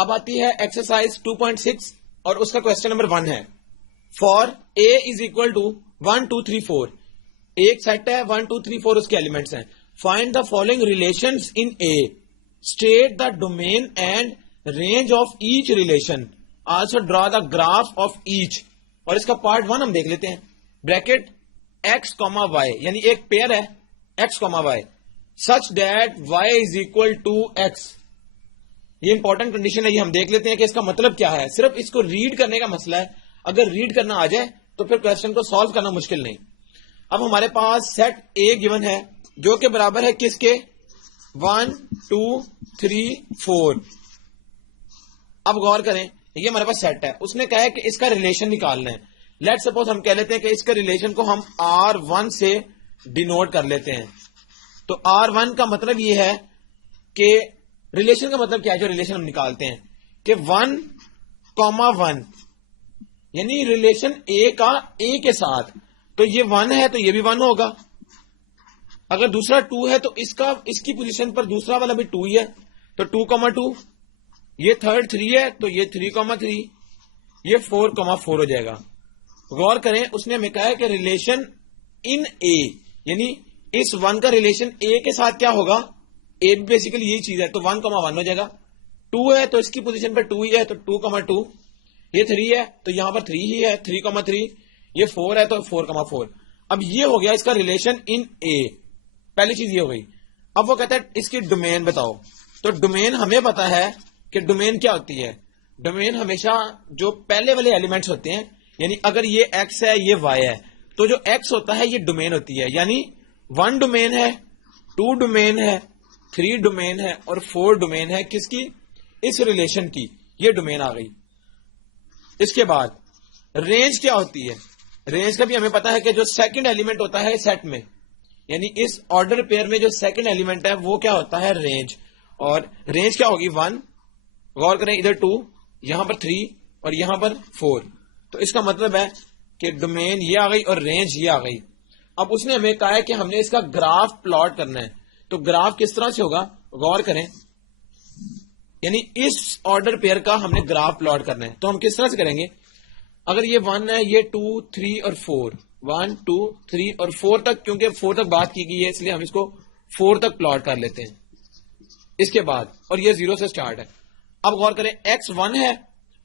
اب آتی ہے ایکسرسائز 2.6 اور اس کا کوشچن نمبر 1 ہے. For A is equal to 1 2 3 4. ایک سیٹ ہے 1 2 3 4 اس کے ایلیمنٹس ہیں. Find the following relations in A. State the domain and range of each relation. Also draw the graph of each. اور اس کا پارٹ 1 ہم دیکھ لیتے ہیں. بریکٹ ایکس کوما وائی یعنی ایک پیئر ہے x comma y such that y is equal to x. یہ امپورٹنٹ کنڈیشن ہے, یہ ہم دیکھ لیتے ہیں کہ اس کا مطلب کیا ہے. صرف اس کو ریڈ کرنے کا مسئلہ ہے. اگر ریڈ کرنا آ جائے تو پھر کوشچن کو سالو کرنا مشکل نہیں. اب ہمارے پاس سیٹ اے گیون ہے جو کہ برابر ہے کس کے 1 2 3 4. اب غور کریں یہ ہمارے پاس سیٹ ہے. اس نے کہا ہے کہ اس کا ریلیشن نکالنا ہے. لیٹ سپوز ہم کہہ لیتے ہیں کہ اس کے ریلیشن کو ہم R1 سے ڈینوٹ کر لیتے ہیں. تو R1 کا مطلب یہ ہے کہ ریلیشن کا مطلب کیا ہے جو ریلیشن ہم نکالتے ہیں کہ 1 1 یعنی ریلیشن اے کا اے کے ساتھ. تو یہ 1 ہے تو یہ بھی 1 ہوگا. اگر دوسرا 2 ہے تو اس کی پوزیشن پر دوسرا والا بھی 2 ہی ہے تو 2 2. یہ تھرڈ 3 ہے تو یہ 3 3. یہ 4 4 ہو جائے گا. غور کریں اس نے ہمیں کہا ہے کہ ریلیشن ان اے یعنی اس 1 کا ریلیشن اے کے ساتھ کیا ہوگا. اے بیسیکلی یہی چیز ہے تو 1 1 ہو جائے گا. 2 ہے تو اس کی پوزیشن پر 2 ہی ہے تو 2 2. یہ 3 ہے تو یہاں پر 3 ہی ہے 3 3. یہ 4 ہے تو 4 4. اب یہ ہو گیا اس کا ریلیشن ان اے. پہلی چیز یہ ہو گئی. اب وہ کہتا ہے اس کی ڈومین بتاؤ. تو ڈومین ہمیں پتا ہے کہ ڈومین کیا ہوتی ہے. ڈومین ہمیشہ جو پہلے والے ایلیمنٹس ہوتے ہیں یعنی اگر یہ ایکس ہے یہ وائی ہے تو جو ایکس ہوتا ہے یہ ڈومین ہوتی ہے. یعنی 1 ڈومین ہے 2 ڈومین ہے 3 ڈومین ہے اور 4 ڈومین ہے کس کی اس ریلیشن کی. یہ ڈومین آ گئی. اس کے بعد رینج کیا ہوتی ہے. رینج کا بھی ہمیں پتا ہے کہ جو سیکنڈ ایلیمنٹ ہوتا ہے سیٹ میں یعنی اس آرڈر پیئر میں جو سیکنڈ ایلیمنٹ ہے وہ کیا ہوتا ہے رینج. اور رینج کیا ہوگی 1. غور کریں ادھر 2 یہاں پر 3 اور یہاں پر 4. تو اس کا مطلب ہے کہ ڈومین یہ آ گئی اور رینج یہ آ گئی. اب اس نے ہمیں کہا ہے کہ ہم نے اس کا گراف پلاٹ کرنا ہے. تو گراف کس طرح سے ہوگا غور کریں. یعنی اس آرڈر پیئر کا ہم نے گراف پلاٹ کرنا ہے. تو ہم کس طرح سے کریں گے. اگر یہ 1 ہے یہ 2 3 اور 4 1 2 3 اور 4 تک کیونکہ 4 تک بات کی گئی ہے اس لیے ہم اس کو 4 تک پلاٹ کر لیتے ہیں. اس کے بعد اور یہ 0 سے سٹارٹ ہے. اب غور کریں x 1 ہے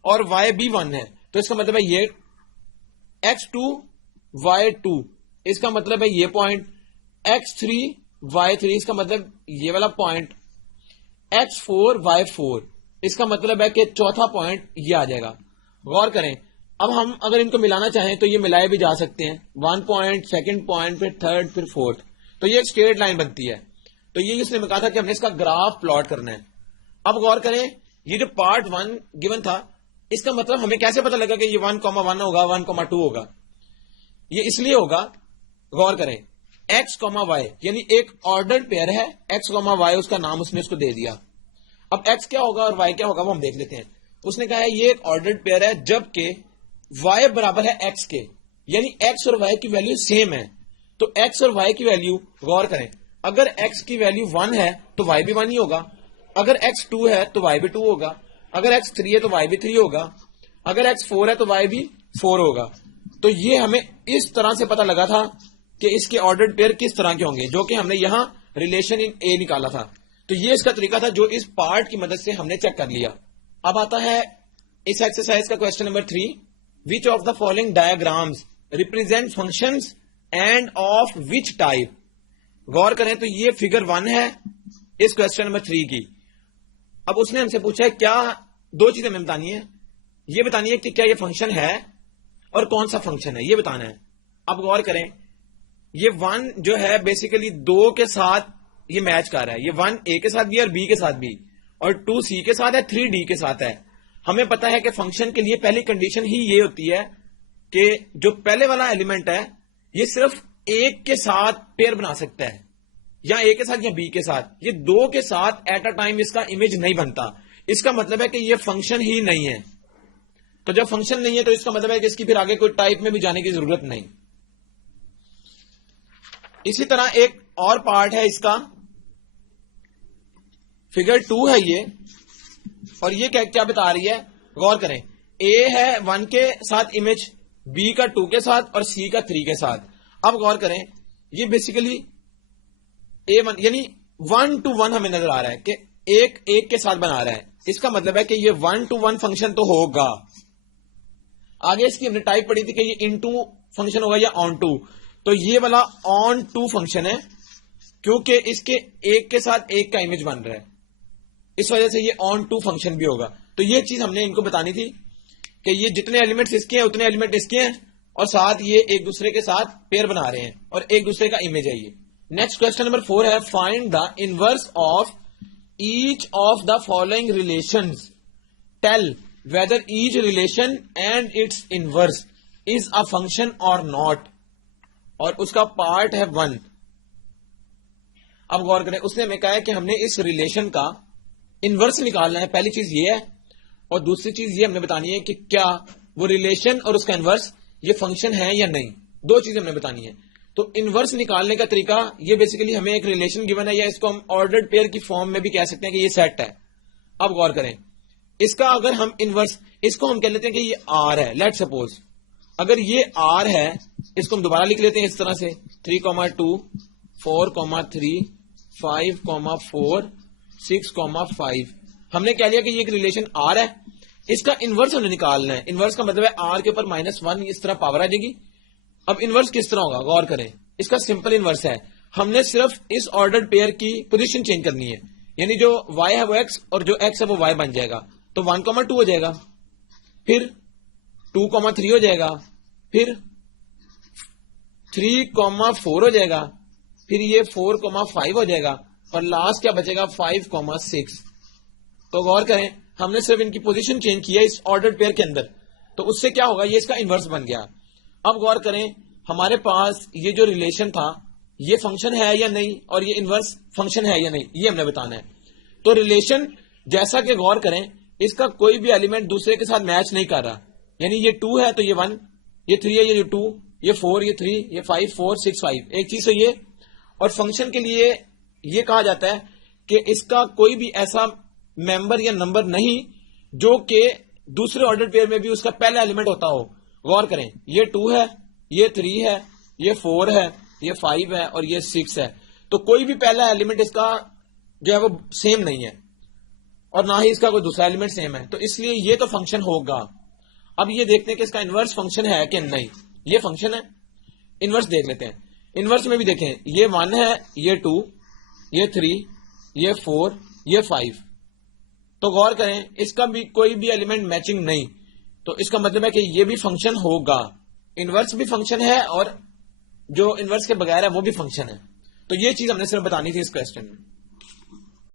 اور y بھی 1 ہے تو اس کا مطلب ہے یہ x2 y2. اس کا مطلب ہے یہ پوائنٹ x3 y3. اس کا مطلب یہ والا پوائنٹ x4 y4. اس کا مطلب ہے کہ چوتھا پوائنٹ یہ آ جائے گا. غور کریں اب ہم اگر ان کو ملانا چاہیں تو یہ ملائے بھی جا سکتے ہیں. 1 پوائنٹ سیکنڈ پوائنٹ پھر تھرڈ پھر فورتھ. تو یہ ایک اسٹریٹ لائن بنتی ہے. تو یہ اس نے کہا تھا کہ ہم نے اس کا گراف پلاٹ کرنا ہے. اب غور کریں یہ جو پارٹ 1 گیون تھا اس کا مطلب ہمیں کیسے پتا لگا کہ یہ 1 1 ہوگا 1 2 ہوگا. یہ اس لیے ہوگا غور کریں x y یعنی ایک آرڈر پیئر ہے x y اس کا نام اس نے اس کو دے دیا. اب x کیا ہوگا اور y کیا ہوگا وہ ہم دیکھ لیتے ہیں. اس نے کہا ہے یہ ایک آرڈر پیئر ہے جبکہ y برابر ہے x کے یعنی x اور y کی ویلیو سیم ہے. تو x اور y کی ویلیو غور کریں اگر x کی ویلیو 1 ہے تو y بھی 1 ہی ہوگا. اگر x 2 ہے تو y بھی 2 ہوگا. اگر x 3 ہے تو y بھی 3 ہوگا. اگر x 4 ہے تو y بھی 4 ہوگا. تو یہ ہمیں اس طرح سے پتا لگا تھا کہ اس کے آرڈر پیئر کس طرح کے ہوں گے جو کہ ہم نے یہاں ریلیشن ان اے نکالا تھا. تو یہ اس کا طریقہ تھا جو اس پارٹ کی مدد سے ہم نے چیک کر لیا. اب آتا ہے اس ایکسرسائز کا question number 3. Which of the following diagrams represent functions and of which type. غور کریں تو یہ فگر 1 ہے اس کوشچن نمبر 3 کی. اب اس نے ہم سے پوچھا ہے کیا 2 چیزیں ہمیں بتانی ہے. یہ بتانی ہے کہ کیا یہ فنکشن ہے اور کون سا فنکشن ہے یہ بتانا ہے. اب غور کریں یہ 1 جو ہے بیسیکلی 2 کے ساتھ یہ میچ کر رہا ہے. یہ 1 اے کے ساتھ بھی اور بی کے ساتھ بھی اور 2 سی کے ساتھ ہے 3 ڈی کے ساتھ ہے. ہمیں پتا ہے کہ فنکشن کے لیے پہلی کنڈیشن ہی یہ ہوتی ہے کہ جو پہلے والا ایلیمنٹ ہے یہ صرف ایک کے ساتھ پیئر بنا سکتا ہے یا اے کے ساتھ یا بی کے ساتھ. یہ 2 کے ساتھ ایٹ اے ٹائم اس کا امیج نہیں بنتا. اس کا مطلب ہے کہ یہ فنکشن ہی نہیں ہے. تو جب فنکشن نہیں ہے تو اس کا مطلب ہے کہ اس کی پھر آگے کوئی ٹائپ میں بھی جانے کی ضرورت نہیں. اسی طرح ایک اور پارٹ ہے اس کا فگر 2 ہے یہ اور یہ کیا بتا رہی ہے, غور کریں, اے ہے 1 کے ساتھ امیج, بی کا 2 کے ساتھ اور سی کا 3 کے ساتھ. اب غور کریں, یہ بیسیکلی A1 یعنی 1 to 1 ہمیں نظر آ رہا ہے کہ ایک کے ساتھ بنا رہا ہے. اس کا مطلب ہے کہ یہ 1 to 1 فنکشن تو ہوگا. آگے اس کی ہم نے ٹائپ پڑھی تھی کہ یہ انٹو فنکشن ہوگا یا آن ٹو. تو یہ والا آن ٹو فنکشن ہے کیونکہ اس کے ایک کے ساتھ ایک کا امیج بن رہا ہے, اس وجہ سے یہ آن ٹو فنکشن بھی ہوگا. تو یہ چیز ہم نے ان کو بتانی تھی کہ یہ جتنے ایلیمنٹس اس کے ہیں اتنے ایلیمنٹ اس کے ہیں, اور ساتھ یہ ایک دوسرے کے ساتھ پیر بنا رہے ہیں اور ایک دوسرے کا امیج ہے. یہ نیکسٹ کوشچن نمبر 4 ہے, find the inverse of each of the following relations, tell whether each relation and its inverse is a function or not. اور اس کا پارٹ ہے 1. اب غور کریں, اس نے ہمیں کہا ہے کہ ہم نے اس ریلیشن کا انورس نکالنا ہے. پہلی چیز یہ ہے, اور دوسری چیز یہ ہم نے بتانی ہے کہ کیا وہ ریلیشن اور اس کا انورس یہ فنکشن ہے یا نہیں. دو چیزیں ہم نے بتانی ہے. تو انورس نکالنے کا طریقہ یہ بیسیکلی ہمیں ایک ریلیشن گیون ہے, یا اس کو ہم آرڈرڈ پیئر کی فارم میں بھی کہہ سکتے ہیں کہ یہ سیٹ ہے. اب غور کریں, اس کا اگر ہم انورس, اس کو ہم کہہ لیتے ہیں کہ یہ آر ہے. لیٹ سپوز اگر یہ آر ہے, اس کو ہم دوبارہ لکھ لیتے ہیں اس طرح سے 3,2 4,3 5,4 6,5. ہم نے کہہ لیا کہ یہ ایک ریلیشن آر ہے. اس کا انورس ہم نے نکالنا ہے. انورس کا مطلب ہے آر کے اوپر -1 اس طرح پاور آ جائے گی. اب انورس کس طرح ہوگا, غور کریں. اس کا سمپل انورس ہے, ہم نے صرف اس آرڈرڈ پیئر کی پوزیشن چینج کرنی ہے, یعنی جو y ہے وہ x اور جو x ہے وہ y بن جائے گا. تو 1,2 ہو جائے گا, پھر 2,3 ہو جائے گا, پھر 3,4 ہو جائے گا, پھر یہ 4,5 ہو جائے گا, اور لاسٹ کیا بچے گا 5,6. تو غور کریں, ہم نے صرف ان کی پوزیشن چینج کیا اس آرڈرڈ پیئر کے اندر, تو اس سے کیا ہوگا, یہ اس کا انورس بن گیا. اب غور کریں, ہمارے پاس یہ جو ریلیشن تھا یہ فنکشن ہے یا نہیں, اور یہ انورس فنکشن ہے یا نہیں, یہ ہم نے بتانا ہے. تو ریلیشن جیسا کہ غور کریں, اس کا کوئی بھی ایلیمنٹ دوسرے کے ساتھ میچ نہیں کر رہا, یعنی یہ 2 ہے تو یہ 1, یہ 3 ہے یہ 2, یہ 4 یہ 3, یہ 5 4 6 5, ایک چیز تو یہ. اور فنکشن کے لیے یہ کہا جاتا ہے کہ اس کا کوئی بھی ایسا ممبر یا نمبر نہیں جو کہ دوسرے آرڈر پیئر میں بھی اس کا پہلا ایلیمنٹ ہوتا ہو. غور کریں, یہ 2 ہے, یہ 3 ہے, یہ 4 ہے, یہ 5 ہے اور یہ 6 ہے. تو کوئی بھی پہلا ایلیمنٹ اس کا جو ہے وہ سیم نہیں ہے, اور نہ ہی اس کا کوئی دوسرا ایلیمنٹ سیم ہے. تو اس لیے یہ تو فنکشن ہوگا. اب یہ دیکھتے ہیں کہ اس کا انورس فنکشن ہے کہ نہیں. یہ فنکشن ہے, انورس دیکھ لیتے ہیں. انورس میں بھی دیکھیں, یہ 1 ہے, یہ 2, یہ 3, یہ 4, یہ 5. تو غور کریں, اس کا بھی کوئی بھی ایلیمنٹ میچنگ نہیں, تو اس کا مطلب ہے کہ یہ بھی فنکشن ہوگا. انورس بھی فنکشن ہے اور جو انورس کے بغیر ہے وہ بھی فنکشن ہے. تو یہ چیز ہم نے صرف بتانی تھی اس کوسچن میں.